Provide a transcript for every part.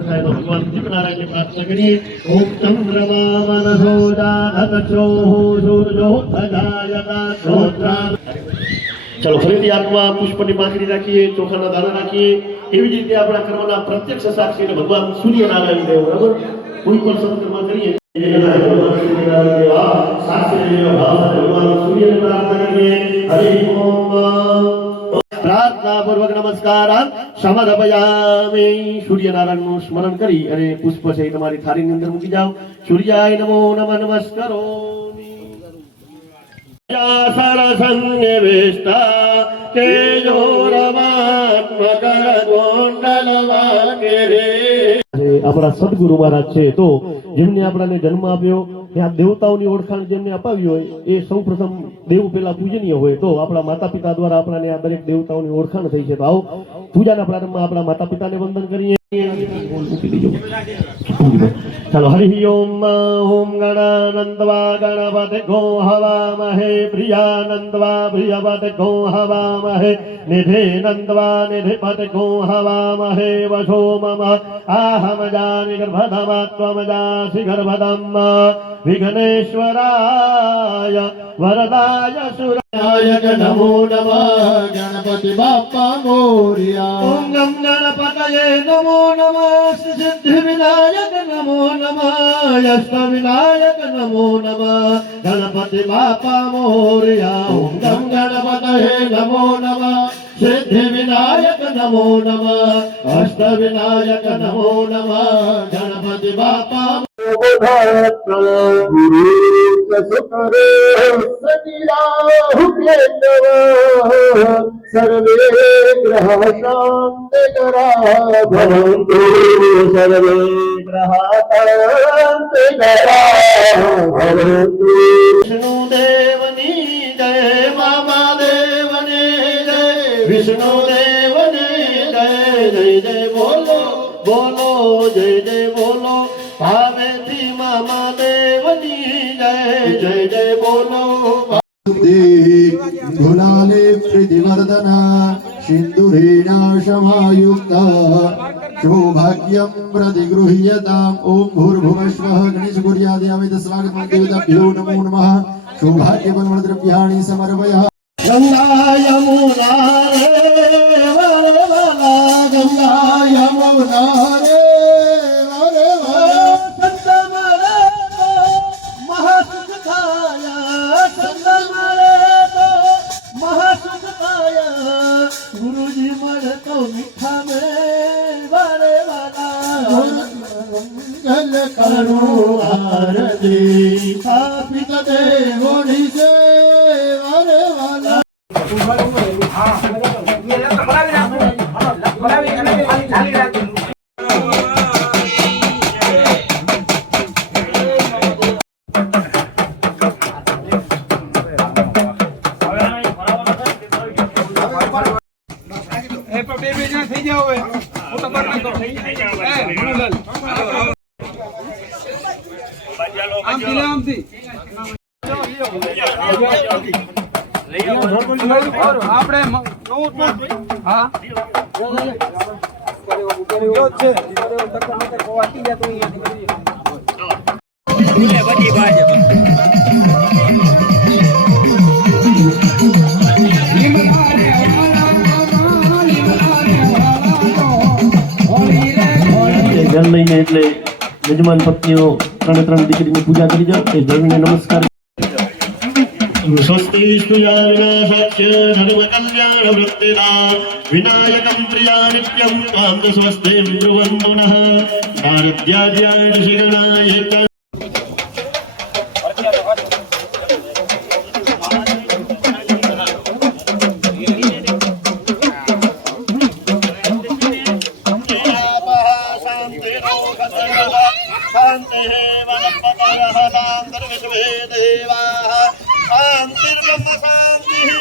भगवान सत्यनारायण की प्रार्थना करिए। ओम चंद्रमा मनसो जातचक्षुः सूर्यो धजायता श्रोत्रा। चलो फरीથી આત્મા પુષ્પની પાંખડી રાખીએ, ચોખાના દાણા રાખીએ। એવી જ રીતે આપણા કર્મના પ્રત્યક્ષ સાક્ષી એટલે ભગવાન સૂર્યનારાયણ દેવ, બરાબર? કોઈ પણ સત્કર્મ કરીએ ભગવાન સૂર્યનારાયણ દેવ સાક્ષી ભાવ સાથે ભગવાન સૂર્યને પ્રાર્થના કરીએ। હરિ ઓમ। प्रार्थना पूर्वक नमस्कार समर्पयामि। सूर्यनारायण નું સ્મરણ કરી અને પુષ્પ છે તમારી થાળીની અંદર મૂકી જાઓ। સૂર્યાય નમો નમઃ નમસ્કરોમિ। સરસંનિવેષ્ટા તેજોરમાત્મકર કોંડલવાકેરે। આપણા સદગુરુ મહારાજ છે તો જેમને આપણાને જન્મ આપ્યો ત્યાં દેવતાઓની ઓળખાણ જેમને અપાવી હોય એ સૌપ્રથમ દેવ પેલા પૂજનીય હોય તો આપણા માતા પિતા દ્વારા આપણાને આ દરેક દેવતાઓની ઓળખાણ થઈ છે। તો આવો પૂજાના પ્રારંભમાં આપણા માતા પિતાને વંદન કરીએ। ચાલો હરિ ઓમ। ઓમ ગણાનંદવા ગણપતે ગો હવામહે પ્રિયાનંદવા પ્રિયપતે ગો હવામહે નિધે નંદવા નિધિપતે ગો હવામહે વશો મમ आहम जानि गर्भधमत्वमजासि गर्भधम् विघ्नेश्वराय वरदाय सुराय नमो नमः। गणपति बाप्पा मोरया। ओम गम गणपतये नमो नमः। सिद्धि विनायक नमो नमः। अष्ट विनायक नमो नमः। गणपति बाप्पा मोरया। ओम गम गणपतये नमो नमः। सिद्धि विनायक नमो नमः। अष्ट विनायक नमो नमः। गणपति बाप्पा सर्वे ग्रह शांतिकरा भवन्तु। सर्वे ग्रह शांतिकरा भवन्तु। विष्णुदेवनी जय मामा देवनी जय। विष्णुदेवनी जय जय जय बोलो बोलो जय जय बोलो। पार्वती मामा देवनी जय जय जय बोलो। गुलाले प्रीतिवर्धना सिन्दूरेणाशमायुक्ता सौभाग्यं प्रतिगृह्यताम्। ओम भूर्भुवस्वः गणेश कुर्यादयामि स्वागतं देवताभ्यो नमो नमः। सौभाग्यबलद्रव्याणि समर्पयामि। गंगा यमुना रे वरे वाला। गंगा यमुना रे वरे वाला। संतमरे तो महासुखदाय। संतमरे तो महासुखदाय। गुरुजी मरे तो मीठा में वरे वाला। मंगल करो आरती स्थापित देवोनि से वरे वाला। આપણે હા જલ લઈને એટલે યજમાન પત્નીઓ ત્રણ દીકરીની પૂજા કરી જાઓ। એ જમીને નમસ્કાર। स्वस्ति विष्णुया विनाशाच्य धर्मकल्याणवृत्तिना विनायकं प्रिया नित्यं कान्त स्वस्ति ब्रुवन्तु नः। नारद्याद्याय ऋषिगणाय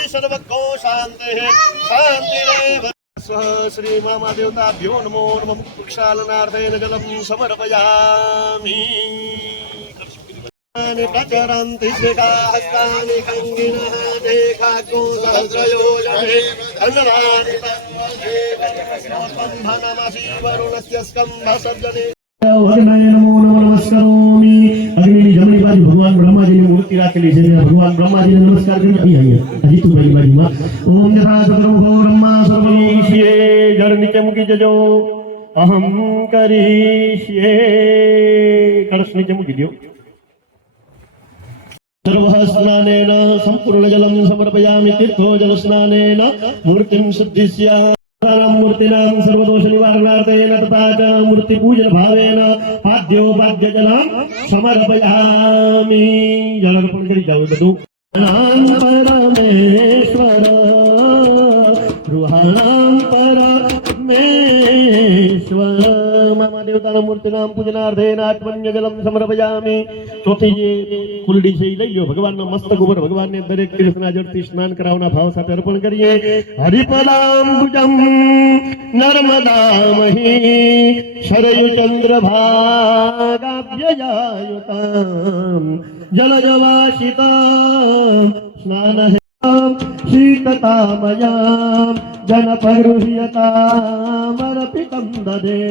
सर्वको शांति शांतिरेव। श्री मामा देवताभ्यो नमो नमः। प्रक्षालनार्थेन जलं समर्पयामि। प्रचरन्ति हस्तानि खङ्गिनः देखाग्नो सहस्रयोजने धन्यवाद। वरुणस्य स्कंधसर्जने अग्नये नमो नमस्कारोमि। अग्निની જમણી બાજુ ભગવાન બ્રહ્માજીની મૂર્તિ રાખેલી છે, ભગવાન બ્રહ્માજીને નમસ્કાર કરી અહીંયા જીતુભાઈ બાજુમાં ઓમ યથા સર્વભો બ્રહ્મા સર્વલોકીય જળ નીચે મૂકી જજો અહમ કરીષ્યે કળશ નીચે મૂકી દો सर्वः स्नानेन सम्पूर्णजलं समर्पयामि तीर्थो जलस्नानेन मूर्तिं शुद्धिस्यात् मूर्तीनां सर्वदोषनिवारणार्थेन तथा च मूर्तिपूजनभावेन पाद्योपाद्यजलं समर्पयामि जलार्पण કરી જાવ બધું परमेश्वर गृहाणां परमेश्वर मम देवतानां मूर्तीनां पूजनार्थेन आत्मन्यजलं समर्पयामि। ચોથી જે કુલડી છે એ લઈ લો ભગવાનના મસ્તક ઉપર ભગવાનને દરેક તીર્થના જળથી સ્નાન કરાવવાના ભાવ સાથે અર્પણ કરીએ હરિપદાંબુજમ નર્મદામહી શરયુ ચંદ્રભાગાભ્યજાયુતામ જલજવાસિતામ સ્નાન शीततामयां जनपरुह्यतामर्पितं ददे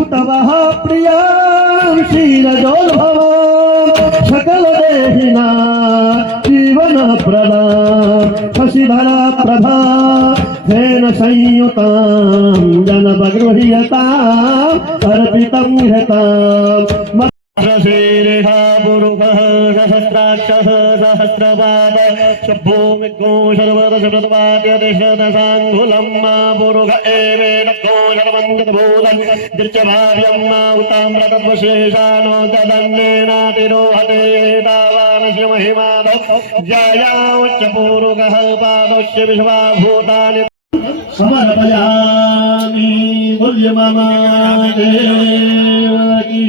उतवः प्रियां क्षीरजोद्भवां सकलदेहिनां जीवनप्रदां शशिधरा प्रभा तेन संयुतां जनपगृह्यताम् अर्पितं ह्यताम् श्रीरेखा पुरुषः सहस्राक्षः सहस्रपाद शम्भो विघ्नो सर्वदशप्रतपाद्यतिशतसाङ्गुलं मा पुरुष एवेदग्धो सर्वञ्जतभूतं दृश्यभाव्यं मा उताम्रतत्वशेषानो ददन्नेनातिरोहते तावानस्य महिमादौ जयावच्च पुरुषः पादस्य विश्वाभूतानि समर्पयामि मूल्यममा देवकी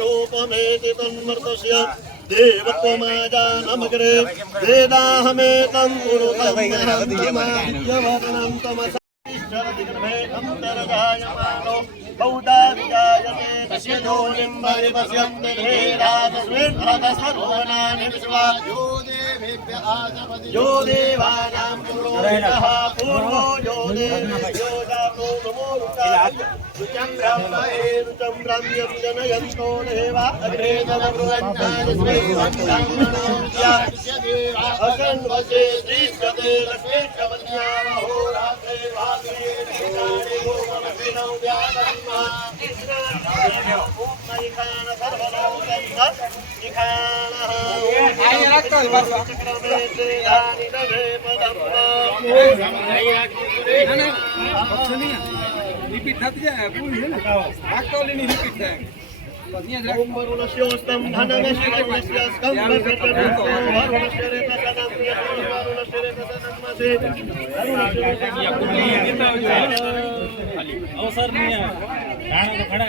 रूपमेति तन्मर्तस्य देवत्वमाजानमग्रे वेदाहमेतं पुरुषं तमसान्तरजायमानो बौद्धाविजायते तस्य जोनिं परिपश्यन् निधेरा तस्मिन् रथसरोवनानि विश्वा यो देवानां पुरोहितः पूर्वो यो देवेभ्यो जातो नमो रुचं ब्रह्मयं जनयन्तो देवा अग्रे तदब्रुवन्तानि अकन्वसे श्रीष्यते लक्ष्मीशमन्यामहोरात्रे भागे निकाले गोमनसिनौ व्यापन्मा ओमैखान सर्वलोकं निखानः चक्रमे तेदानि दधे पदम्मा रिपीट थी जाए पूरी है ना एक्चुअली नहीं रिपीट है ओम वरुणस्योस्तं धनमस्य वरुणस्यस्कं वरुणस्य वरुणस्य रेतसनं वरुणस्य रेतसनमसे अवसर नहीं है राणा को खड़ा है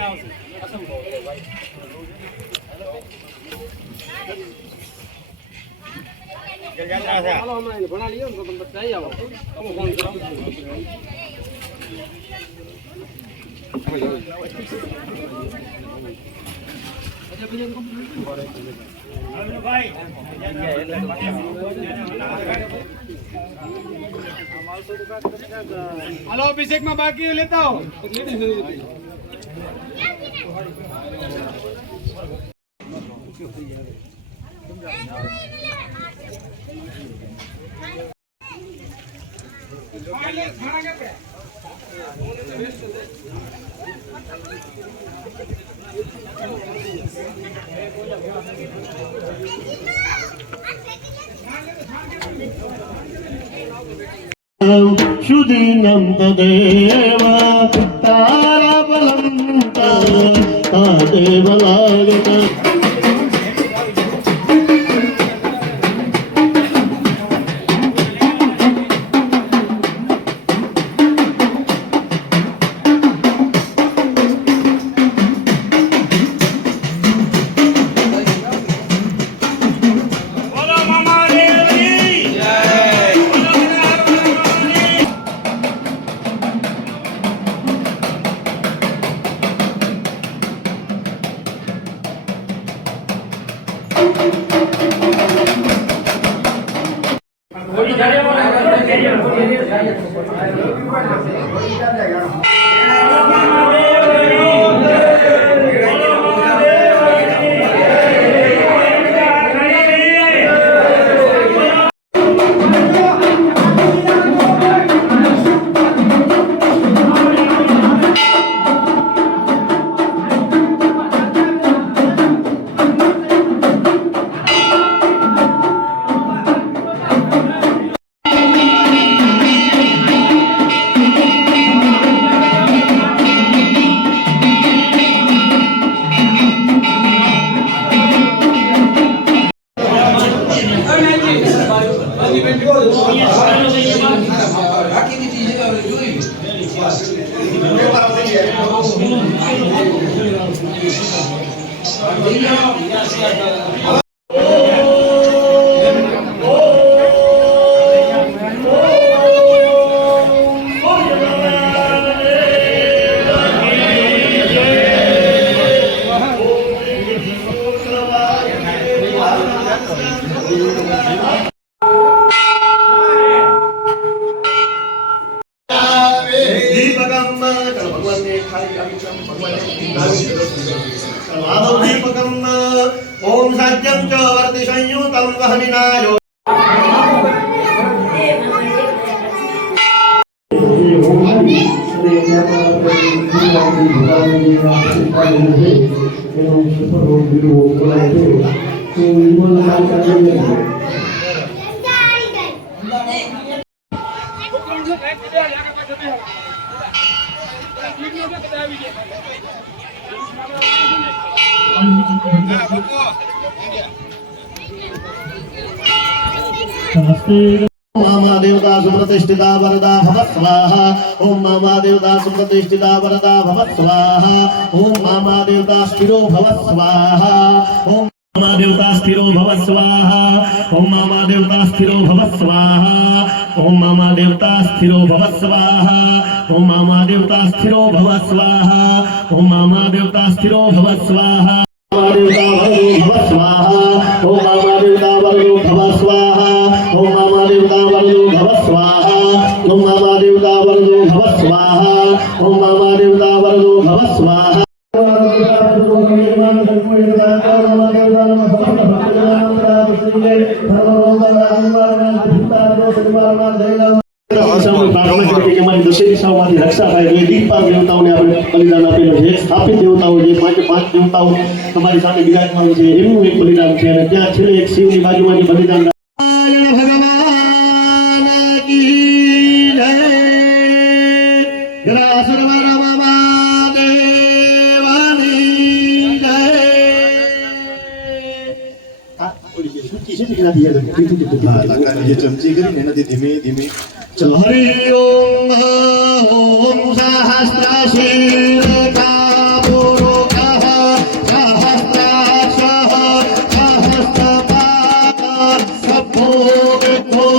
बना लिया उनको तुम बताइए अब फोन करो हेलो अभिषेक में बाकी लेता हूँ शुदीनं तदेव ताराबलं तादेव लागत ओम साध्यं च वर्ति संयुतं वहनिनायो मामा देवता सुप्रतिष्ठिता वरदा भव स्वाहा ओम मामा देवता सुप्रतिष्ठिता वरदा भव स्वाहा ओम मामा देवता स्थिरो भव स्वाहा ओम मामा देवता स्थिरो भव स्वाहा ओम मामा देवता स्थिरो भव स्वाहा ओम मामा देवता स्थिरो भव स्वाहा ओम मामा देवता स्थिरो भव स्वाहा ओम मामा देवता स्थिरो भव स्वाहा देवता भव स्वाहा ओम मामा देवता भव स्वाहा ओम मामा देवता भव स्वाहा ओम मामा देवता भव स्वाहा ओम मामा देवता भव स्वाहा દસે દિશાઓમાંથી રક્ષા થાય એ દીપપાલ દેવતાઓને આપણે બલિદાન આપેલું છે. સ્થાપિત દેવતાઓ જે પાંચ દેવતાઓ તમારી સાથે બિરાજમાન છે એમનું એક બલિદાન છે અને ત્યાં છેલ્લે એક શિવની બાજુમાં જે બલિદાન ભગવાન કી જય જરા સર્વર મામા દેવાની જય આ ઓલી જે સૂચી છે ને એનાથી યાદ રાખજો. જે ચમચી કરીને એનાથી ધીમે ધીમે चलो हरि ओम ओम सहस्रशीर्षा पुरुषः सहस्राक्षः सहस्रपाद सभो विद्धो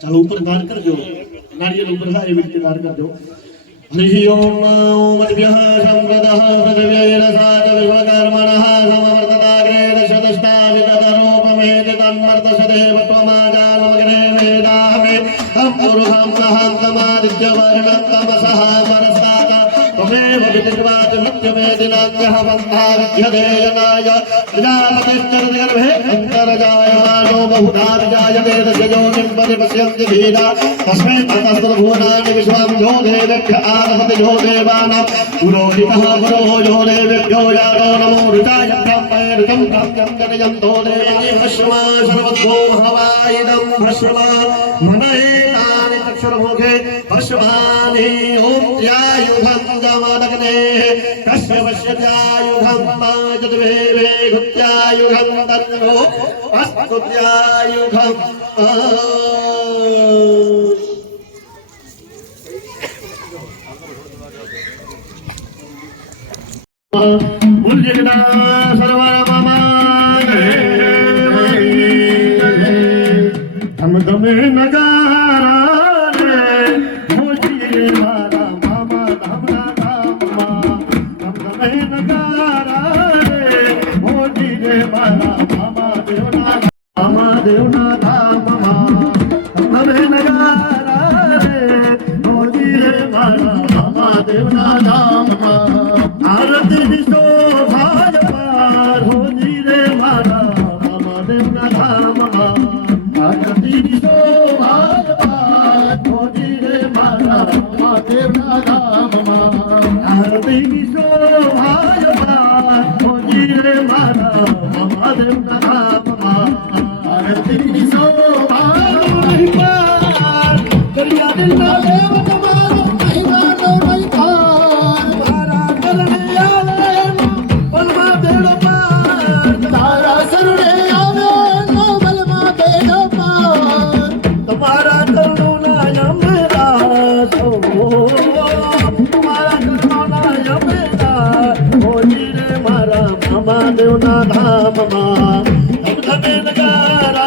ચાલો ઉપર ધાર કરજો નારિયેળ ઉપર થાય એવી રીતે ધાર કરજો हरि ओम मद्भ्यः सम्प्रदः पृथिव्यै रसाच विश्वकर्मणः समवर्तताग्रेण शतष्टावितरूपमेति तन्मर्तसदेव त्वमाजानमग्ने वेदाहमे अम्पुरुहं सहं समादित्यवर्णं तमसः परस्तात् त्वमेव विदिर्वाच मृत्युमेति नान्यः पन्था विद्यते जनाय प्रजापतिश्चरतिगर्भे अन्तर्जायमानो बहुधा विजायते तस्य योनिं परिपश्यन्ति धीरा तस्मै ततस्तभूतानि विश्वं यो देवेभ्य आदपति यो देवानां पुरोहितः पुरो यो देवेभ्यो यातो नमो ऋताय ब्रह्मणे ऋतं ब्रह्मं जनयन्तो देवानि भस्मा सर्वतो हवायिदं भस्मा मनयेतानि चक्षुर्मुखे भस्मानि ॐ त्यायुधं दमदग्ने कस्य पश्यत्यायुधं पाजद्वेवे घुत्यायुधं तन्नो अस्तु त्यायुधम् मुल्यगदा सर्वममाय हम दमे नगारे मोजिए मारा मामा धामना धामा हम दमे नगारे मोजिए मारा मामा देवना धामा हम दमे नगारे मोजिए मारा मामा देवना धामा आरती दिसो भाज पार हो रे मारा मामा देवना धाम आरती दिसो भाज पार हो रे मारा मामा देवना धाम आरती दिसो भाज पार हो रे मारा मामा देवना धाम आरती दिसो भाज पार करिया दिल ना देव तुम्हारो महिमा तो नहीं पार मारा करने तुम्हारा करुणा यमेरा तुम्हारा करुणा यमेरा हो रे मारा मामा देवना धाम हम धमे नगारा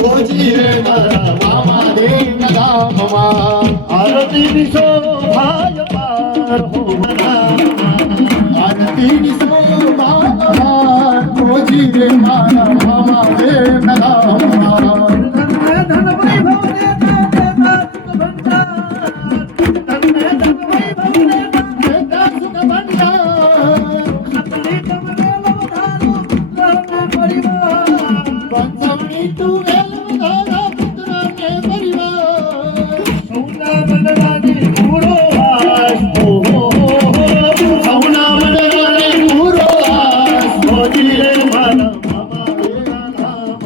हो रे मारा मामा देवना धाम आरती दिशो भाज पार हो आरती दिशो भाज पार हो रे मारा मामा देवना धाम धन वैभव देता सुख भंडार सतली तमरे लोधारो रहने परिवार पंचमी तू वेलो पुत्र के परिवार सौना मनरानी पूरो आस सौना मनरानी पूरो आस रे मारा मामा देवना धाम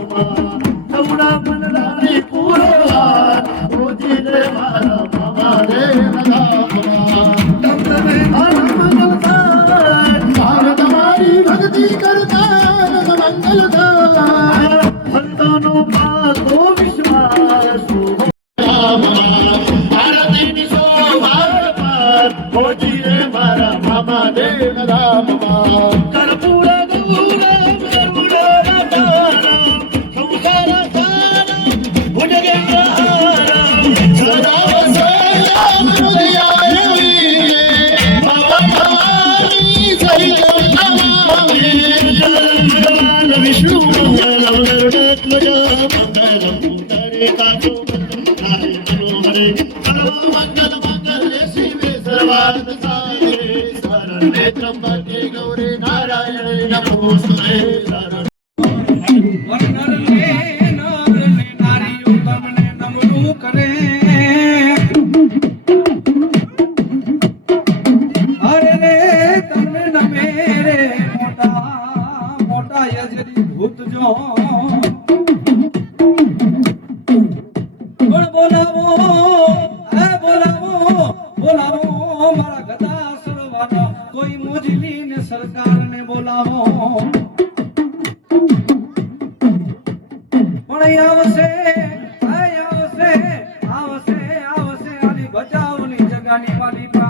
सौना मनरानी पूरो आस रे मारा मामा देवना धाम तुम्हारी भक्ति करता मंगल भक्तों पातो विश्वास आरती दिशो भार पार हो रे मारा मामा देवना धाम कर्पूर गौर गरुड़ रतारा संसार सारा भुजगेन्द्रहारा सदा वसयाम हृदयाय विष्णु मंगलम गरुड़ध्वज मंगलम पुंडरीकाक्षो हरे मनोहरे सर्वमंगल मंगले शिवे सर्वार्थ साधके शरण्ये त्र्यंबके गौरी नारायणे नमोस्तुते नारियों तमने नमरू करे अरे रे तमने न मेरे मोटा मोटा यजरी भूत जो बोलावो बोलावो मारा गदा सरवाना कोई मोजली ने सरकार ने बोलावो પણ આવશે આલી બચાવની જગાની વાલી પા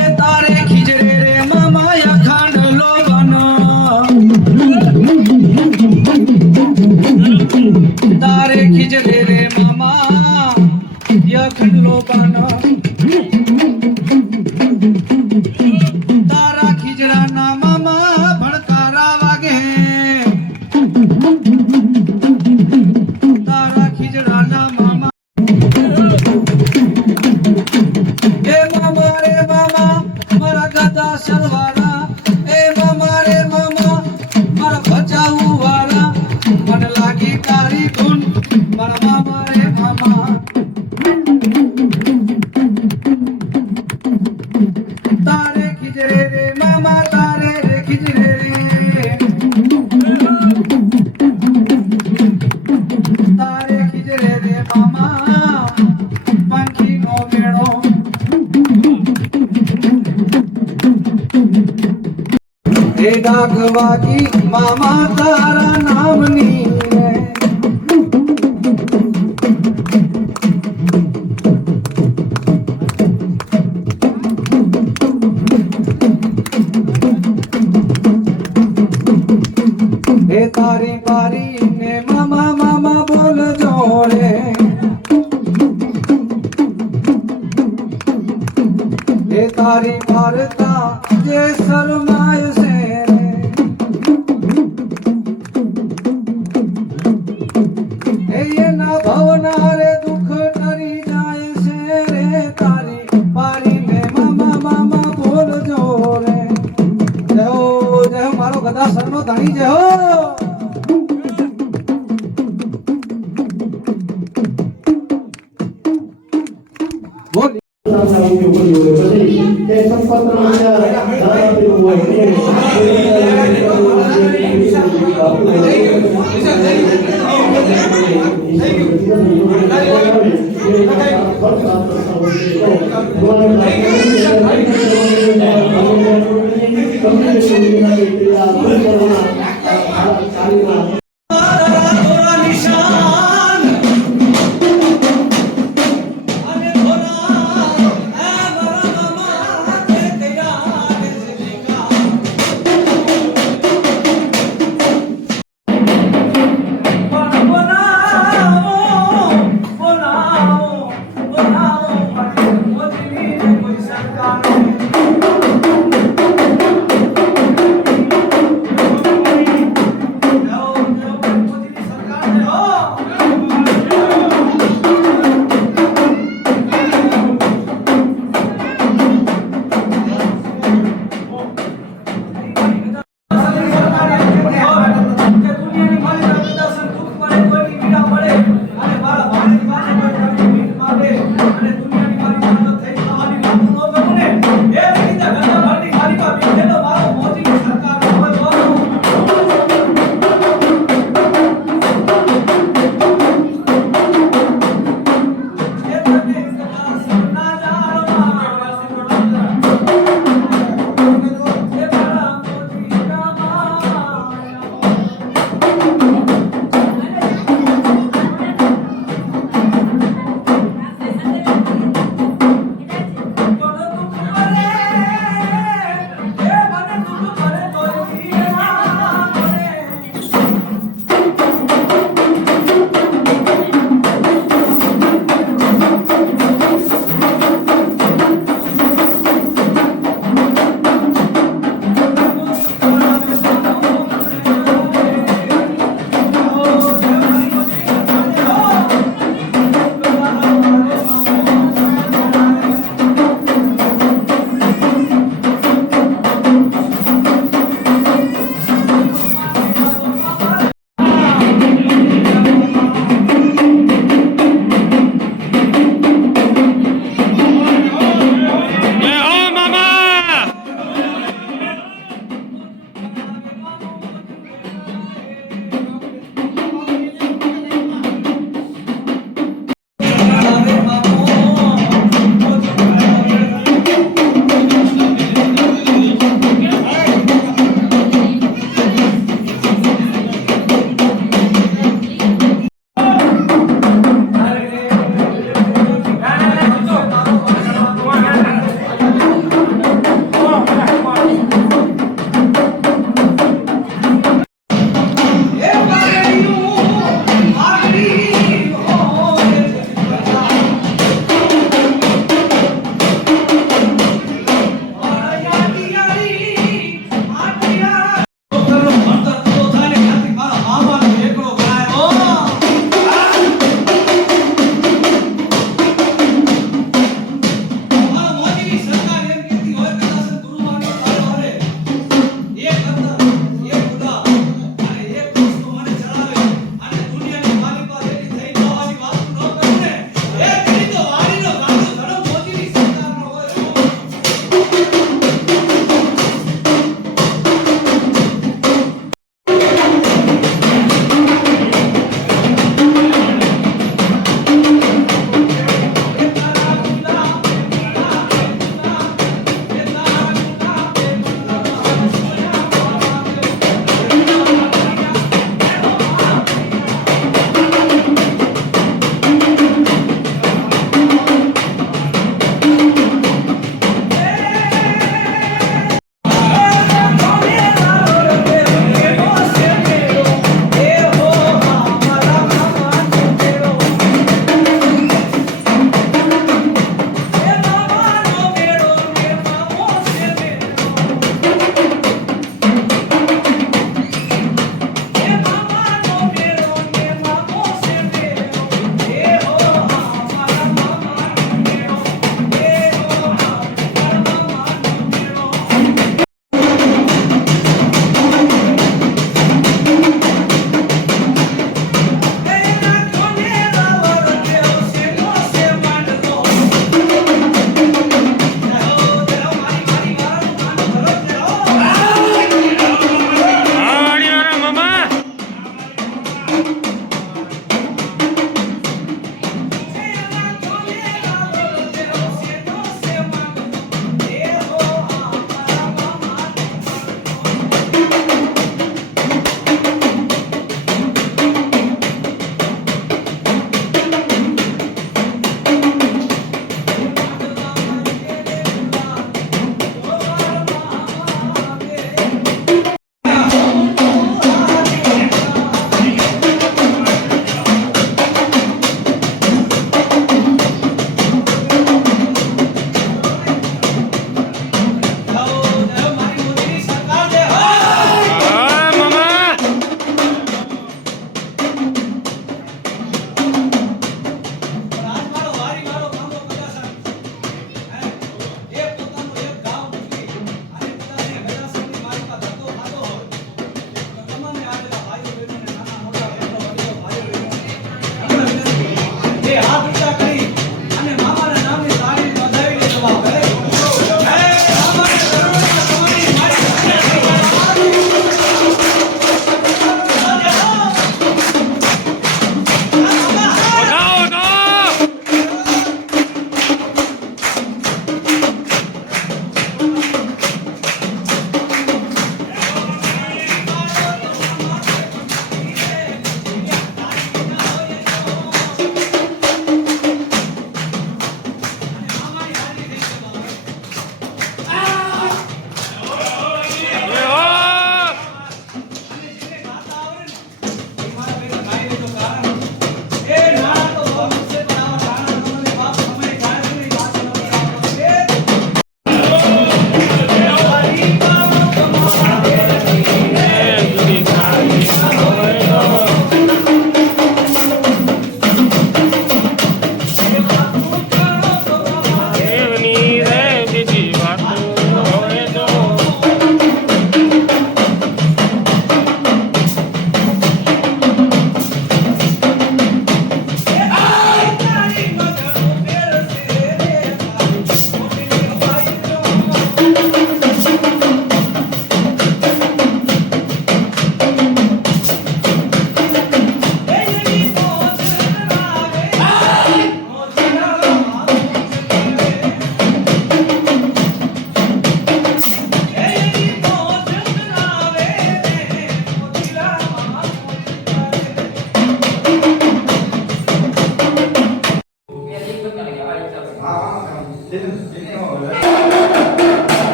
એ તારે ખીજરે રે મામાયા ખાંડલો બનો તારે ખીજરે રે મામા ખંડલો બાનો તારા ખીજડાના મામા ભણકારા વાગે તારા ખીજડાના મામા એ મામા રે મામા મારા ગદા સરવાળા એ મામા રે મામા મારા બચાવું વાળા મને લાગી તારી ધૂન મારા મામા રે મામા તારે ખીજરે રે મામા તારે રે ખીજરે રે તારે ખીજરે રે મામા પંખીનો મેળો એ ડાક વાગી મામા તારા નામની રે એ તારી બારી ને મામા મામા બોલજો રે એ તારી ભારતા જે શરમાય છે રે એ એના ભવના રે દુઃખ ટરી જાય છે રે તારી બારી ને મામા મામા બોલજો રે જય હો મારો ગદા સરનો ધણી જય હો બોલ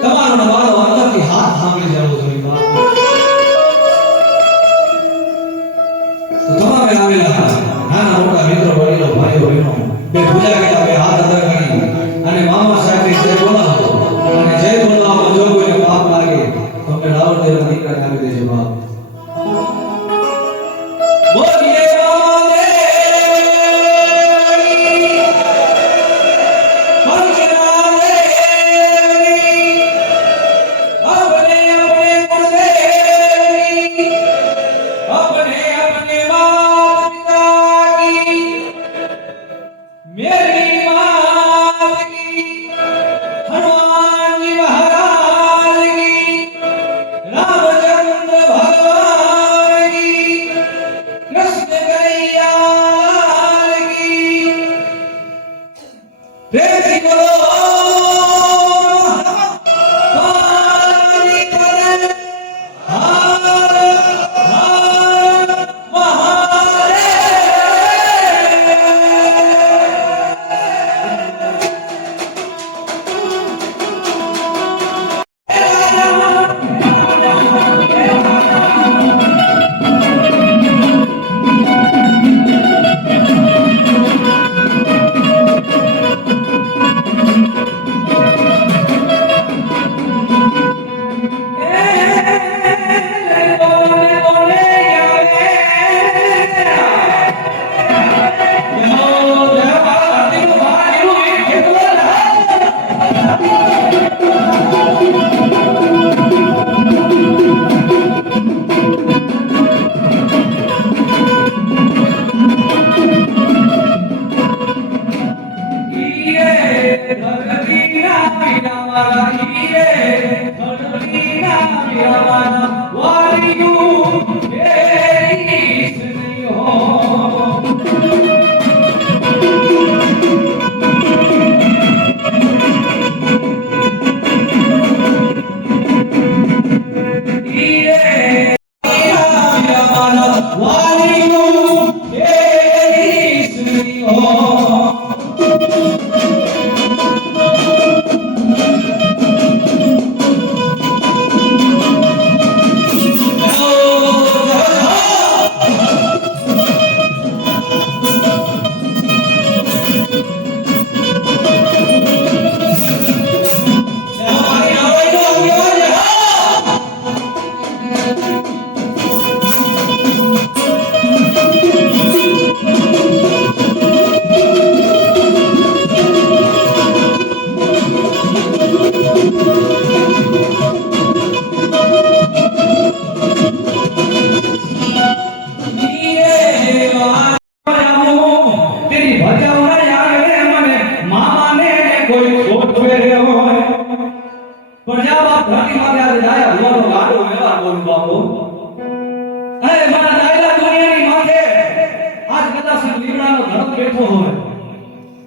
તમારો વાળો અંદરથી હાથ સાંભળી જવો જોઈએ બાપ. તો તમારે આવેલા નાના મોટા મિત્રો વડીલો ભાઈઓ બહેનો બે પૂજા કર્યા બે હાથ અંદર કરી અને મામા સાહેબ જય બોલાવો અને જય બોલાવો જો કોઈને પાપ લાગે તો અમે રાવણ દેવના દીકરાને આપી દેજો બાપ. બોલીએ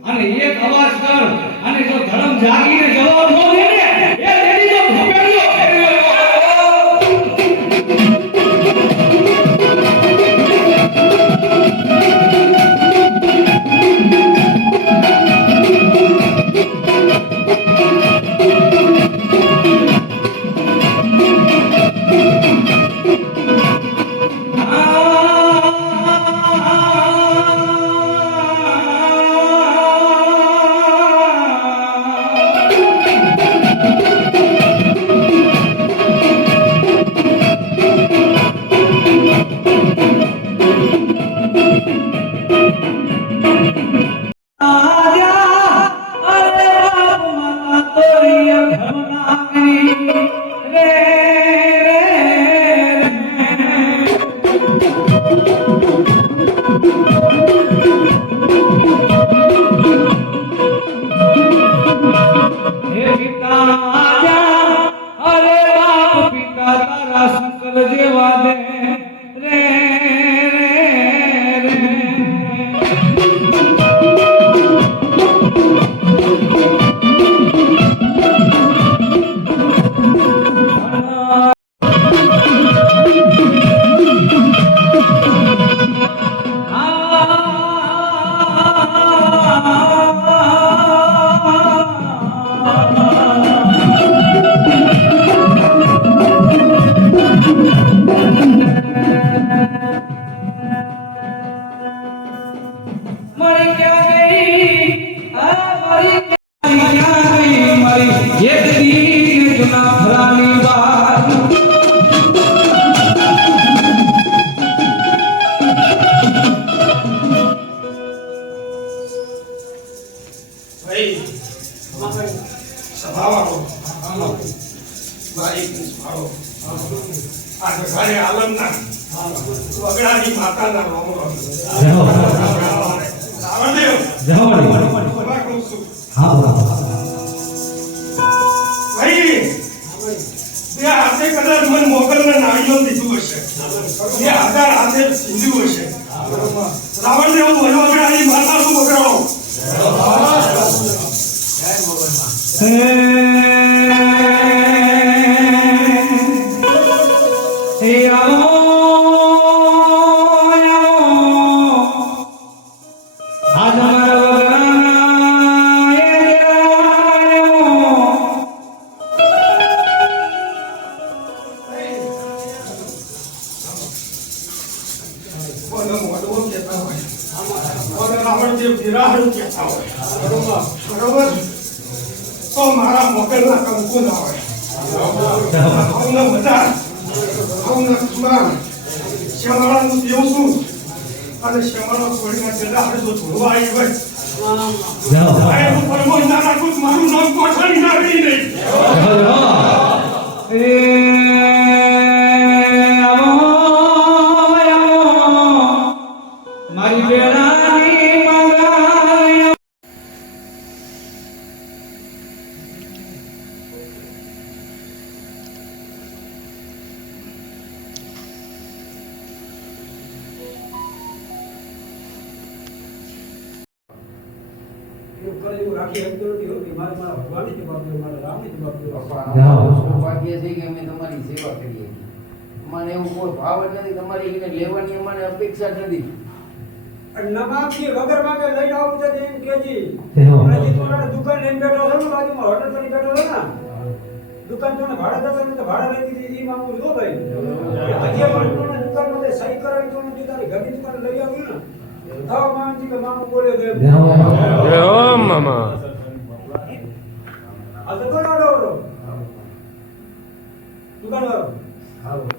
અને એક અવાજ કર અને જો ધર્મ જાગીને જવાબ ન દે ને એ લેડી જો ભૂપેડીઓ ફેરવ્યો. જેવા દે રે મારી ક્યાં ગઈ આ મારી ક્યાં ગઈ મારી એક દી જુના ફરાની વાત ભાઈ સભાવાળો ભાઈ ભાવો આ ઘરે આલમના વગડાની માતાના રોમો રાવણદેવ સભા કહું છું ભાઈ બે હાથે કદાચ મને મોગલને નાળિયેર દીધું હશે બે હાથે સિંધ્યું હશે રાવણદેવ મને વગડાની માતાનું વગડાવો રાવણદેવ વિરાહણ કહેતા હોય બરોબર તો મારા મોગલના કંકુ ના હોય આવું બધા આવું સુરાણ શ્યામળાનું દેવ છું અને શ્યામળા છોડીને પેલા હજુ ધોળવા આવી હોય પરમો ના રાખું મારું નામ કોઠાની નાખી નહીં મારી બેડાની સૌભાગ્ય છે કે અમે તમારી સેવા કરીએ અમને એવું કોઈ ભાવ જ નથી તમારી એને લેવાની અમને અપેક્ષા જ નથી નમાજી વગર માંગે લઈ આવું છે એમ કેજી હજી તો દુકાન લઈને બેઠો છો ને બાજુમાં હોટલ પર બેઠો છો ને દુકાન તો ભાડા દેતો ને ભાડા લઈ દીધી ઈ માંગુ છો ભાઈ હજી પણ તો દુકાન માં સહી કરાવી તો નથી તારી ઘરની દુકાન લઈ આવ્યું ને થાવ માનજી કે મામો બોલ્યો છે જય હો મામા આ તો કોનો દુકાન વાળો આવો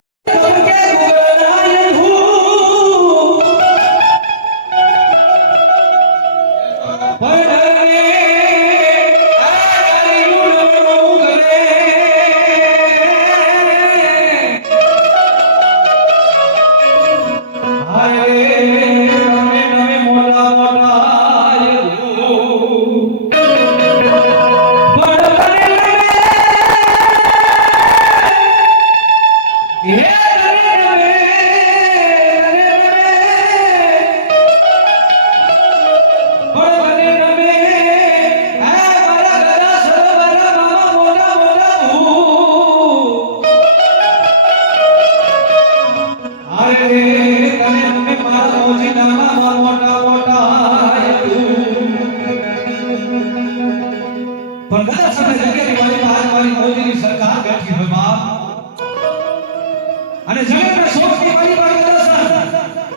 અને જગતના શોખની મારી પાસે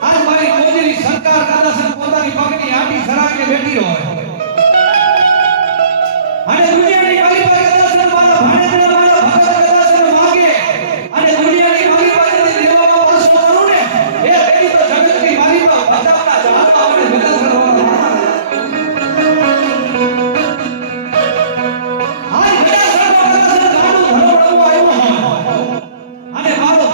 આજ મારી મોદીની સરકાર કદાચ પોતાની પગની આટી સરાકે બેઠી હોય અને દુનિયાની મારી પાસે મારા ભાણેજના મારા ભગત કદાચ માગે અને દુનિયાની મારી પાસે દેવામાં વર્ષો કરું ને એ પેલી તો જગતની મારી પાસે બચાવના ચાહતા અને બધા સરવાળા આજ બધા સરવાળા જાણું ધરવડવું આવ્યું અને મારો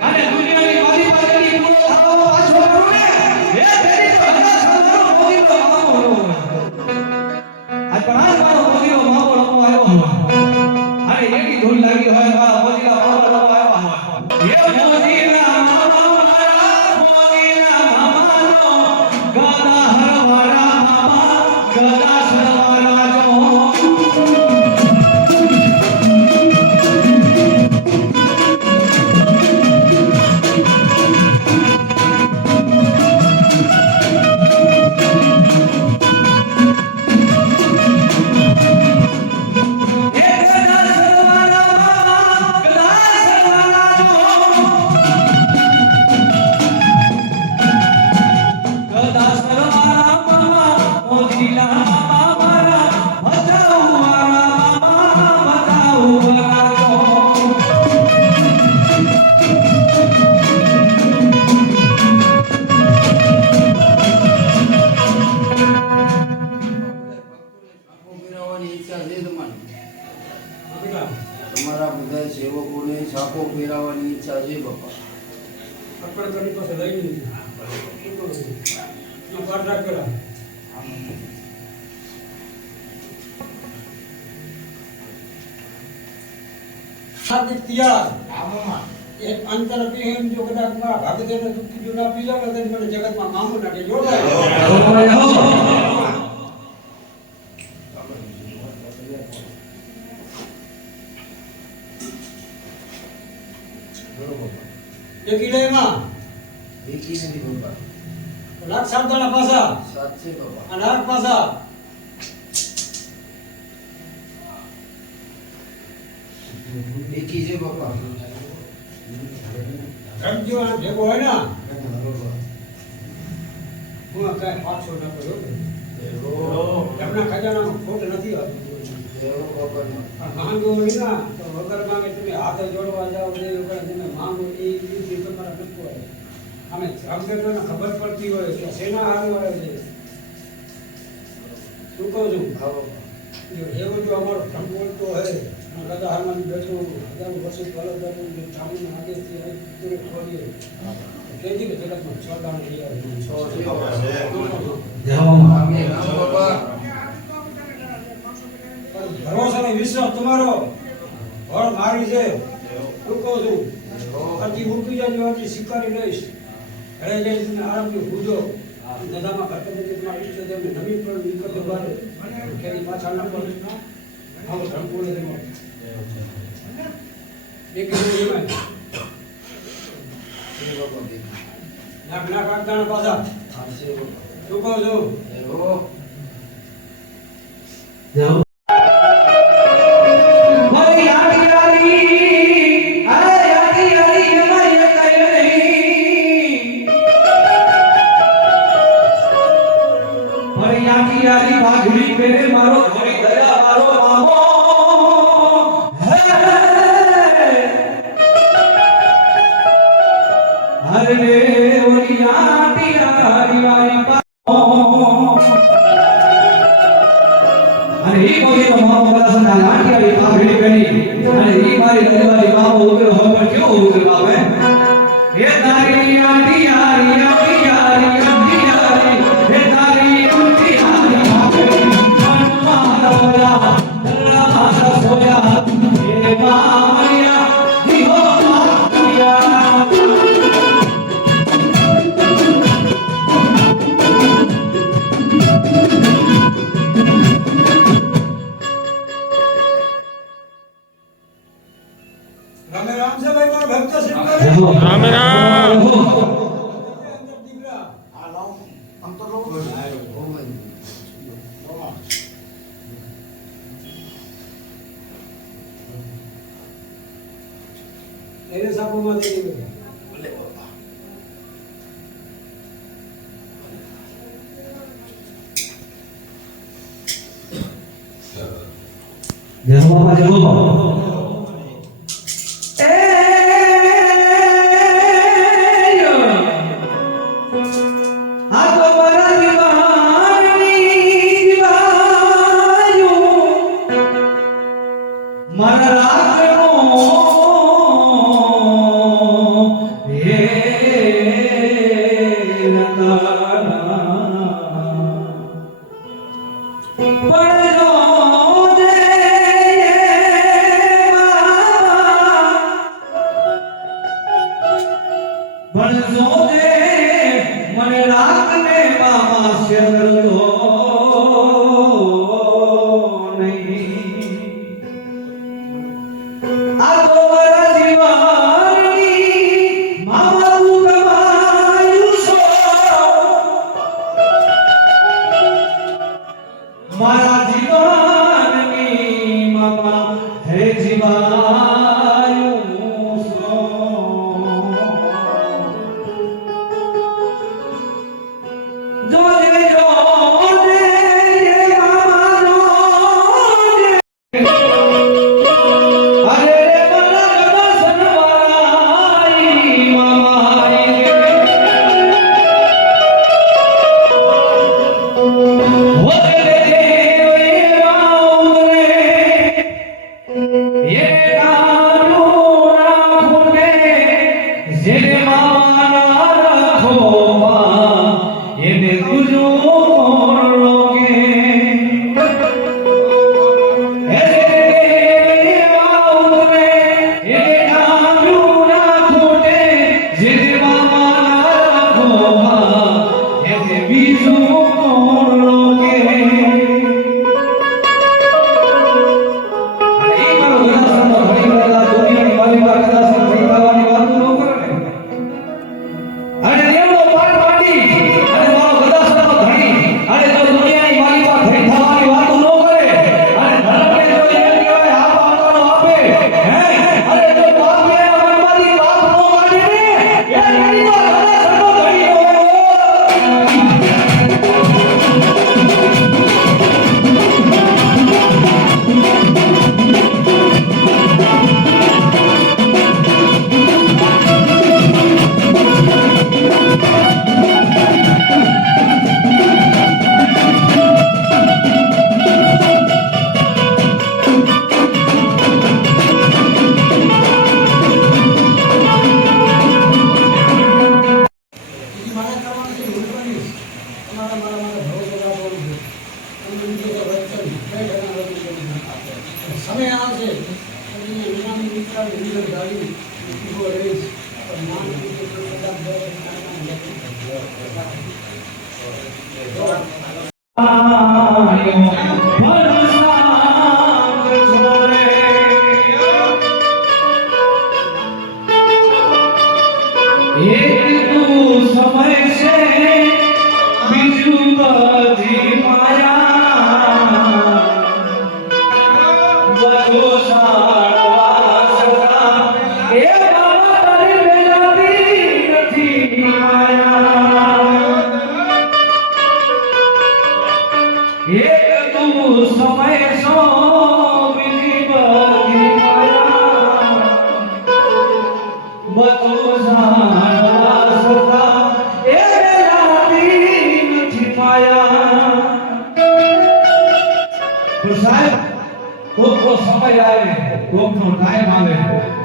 અને દુનિયાની મારી પાસેની પૂરો થવાનો પાછો કરું ને એ તેરી તો હજાર સામાનો મોદીનો મામો આ પણ આ મારો મોદીનો મામો આવ્યો આવવાની ઈચ્છા છે બાપા. અર્પણ કરી પાસે લઈ લીધી નો પાઠ રાખેલા સાદિત્યા આમમાં એક અંતર પીએમ જો કદાચ મારા ભાગદેવને દુઃખી જો ના પી જાવ ને તો મને જગતમાં મામો નાખે જોડાય એકી લેમાં એકી નથી બાપા. લાખ સાબદાના પાસા સાત છે બાપા. અને આઠ પાસા એકી છે બાપા. રમજો આ ભેગો હોય ને હું કાંઈ પાછો ના કર્યો એમના ખજાનામાં ખોટ નથી આવતી એવો બાપા ને. માંગો નહીં ના તો વગર માંગે તમે હાથ જોડવા જાઓ એ વગર તમે માંગો એ રીતે તમારા નથી હોય અમે રામદેવને ખબર પડતી હોય કે સેના હારું આવે છે શું કહું છું હા બાપા. જો એવો જો અમારો ધર્મ બોલતો હોય રાજા હારમાં બેઠો હજારો વર્ષો પહેલાં ચામુંડ આગેથી પૂરે ખોલીએ કેજી ને જગતમાં છોડાણ થઈ આવે આમે રામ બાપા. ભરોસો અને વિશ્વાસ તમારો વળ મારી છે શું કહું છું હજી ઉઠી જાય હજી સ્વીકારી લઈશ ઘરે જઈને તમે આરામથી ભૂજો નદામાં ભટકે તમારી ઈચ્છા તેમને નવી પણ નીકળતો બહાર કેરી પાછા ના પડે આવો ધર્મ બોલે તેમાં એક એમાં છે બાપા બે. નાક નાક આગદાના પાછા હા છે બાપા. શું કહું છું એવો મારો ઘોડી દયા મારો મામો હરે ઓરી આટી આરી વારી અને ઈ કોઈ તો મામો બધા સના લાટી આરી પાઘડી કરી અને ઈ મારી દરવારી મામો ઉગરો હવે કેવો ઉગરો આવે એ તારી આટી આરી આટી આરી આટી આરી એ તારી આટી આરી પાઘડી મનમારા સોયા એ માયા દીહો માયા રામે રામ છે ભાઈ મારા ભક્ત છે રામ રામ. દીકરા એને સાપોમાં દઈ દીધો Jangan lupa મને રાખને મામા શરતો નહીં આ તો મારા જીવનની મામા હું કમાયું છો મારા જીવનની મામા હે જીવાયું છો જો જેને મામાના રખોમાં એને તુજો કોણ રોકે સમય આવશે વિનાની મિત્ર ગાડી ઉભો રહીશ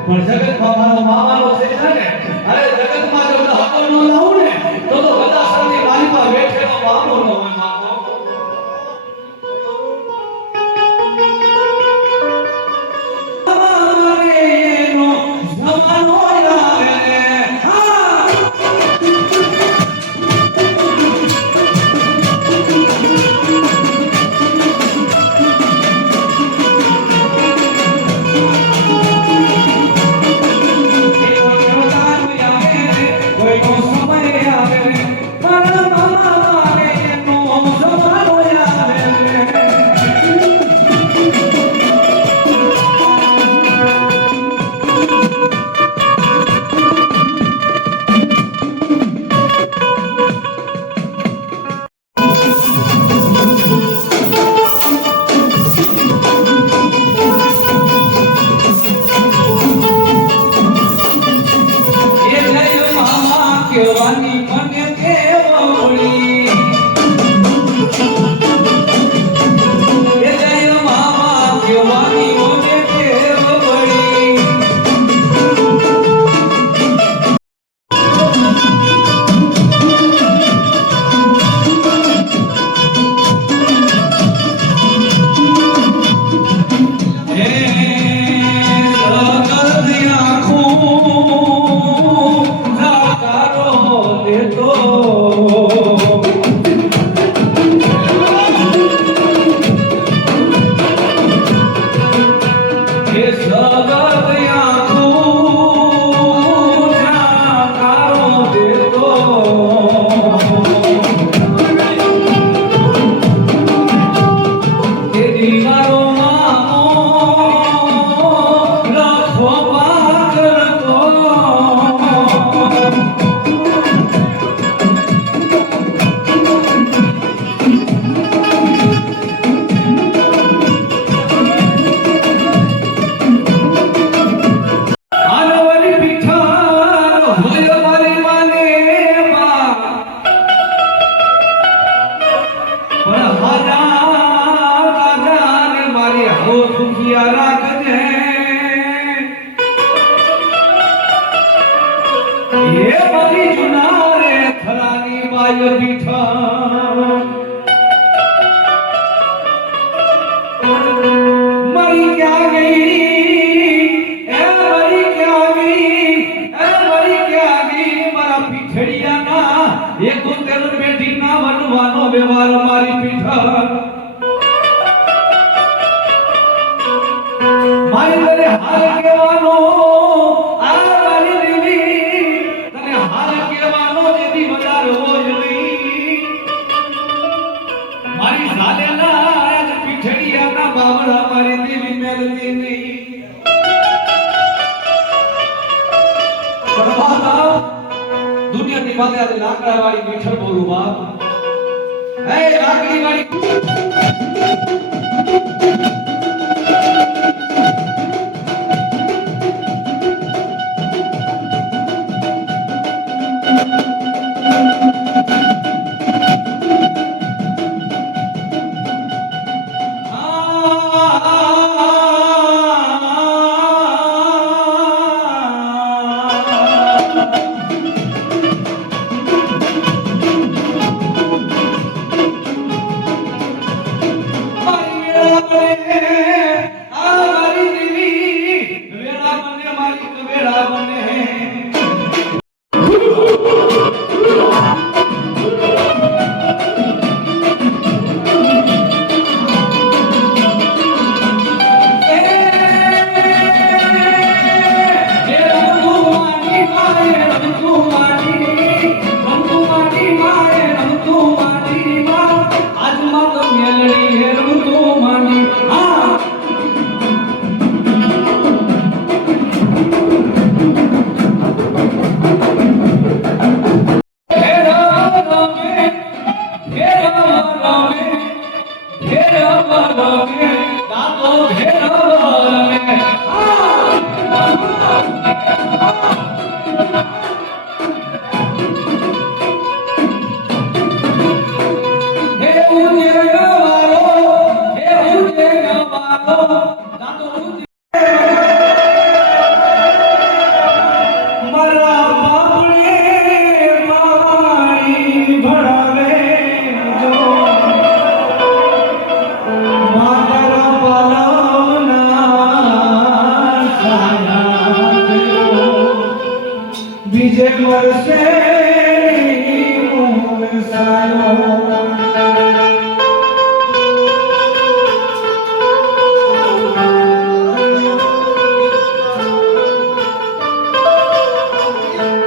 પણ જગત બાપાનો મામાનો છે ને અરે જગતમાં જો હકો ન લાવું ને તો બધા સૌથી માલિકા બેઠેલો મામો ન હોય મામો મારેનો જમાનો આવે હા હે મારી જુના રે થરાની બાય પીઠા મરી ક્યાં ગઈ એ મરી ક્યાં ગઈ એ મરી ક્યાં ગઈ મારા પીઠડિયાના એક તો તેલ પેઢીના વનવાનો વ્યવહાર મારી પીઠા મારી તને હાલ કહેવાનો આ મારી દેવી તને હાલ કહેવાનો જેથી વધારે હોય નહીં મારી સાલેના આજ પીઠડિયાના બાવળા મારી દેવી મેલતી નહીં પરમાતા દુનિયાની વાતે આજે લાકડા વાળી પીઠળ બોલું બાપ હે લાકડી વાળી બીજે વર્ષે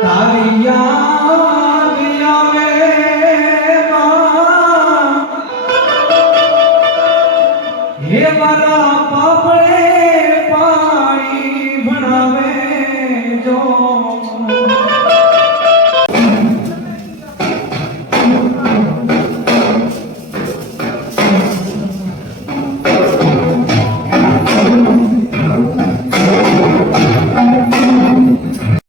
તારી યાદ આવે હે મારા પાપડે પાણી ભણાવે જો